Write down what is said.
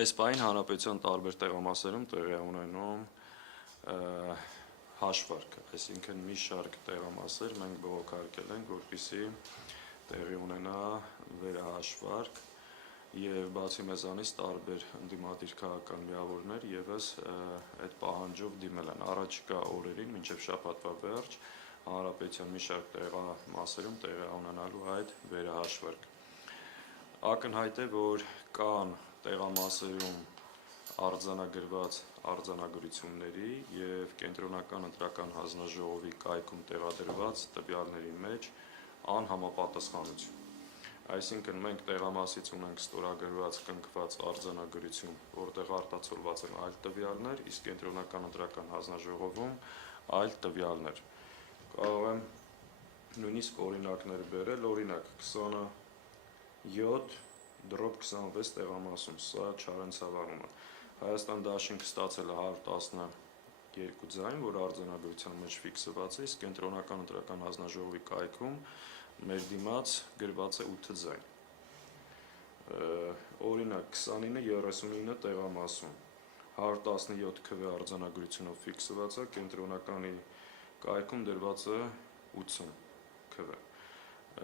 Այս պահին հանրապետության տարբեր տեղամասերում տեղի է ունենում հաշվարկ, այսինքն մի շարք տեղամասեր մենք բողոքարկել ենք, որպեսզի տեղի ունենա վերահաշվարկ եւ բացի մեզանից տարբեր ընդդիմադիր քաղաքական միավորներ եւս այդ պահանջով դիմել են առաջիկա օրերին մինչեւ շաբաթվա վերջ հանրապետության մի շարք տեղամասերում տեղի է ունենալու այդ վերահաշվարկ։ Ակնհայտ է, որ կան տեղամասերում արձանագրված արձանագրությունների եւ կենտրոնական ընտրական հանձնաժողովի կայքում տեղադրված տվյալների մեջ անհամապատասխանություն։ Այսինքն մենք տեղամասից ունենք ստորագրված կնքված արձանագրություն, որտեղ արտացոլված են այլ տվյալներ, իսկ կենտրոնական ընտրական հանձնաժողովում այլ տվյալներ։ Կարող եմ նույնիսկ օրինակներ բերել, օրինակ 27/26 տեղամասում, սա Չարենցավարում է։ Հայաստան դաշինքը ստացել է 112 ձայն, որ արձանագրության մեջ ֆիքսված է, իսկ կենտրոնական ընտրական հանձնաժողովի կայքում մեր դիմաց գրված է 8 ձայն։ Օրինակ 29/39 տեղամասում 117 քվ արձանագրությունով ֆիքսված է, կենտրոնականի կայքում դրված է 80 քվ։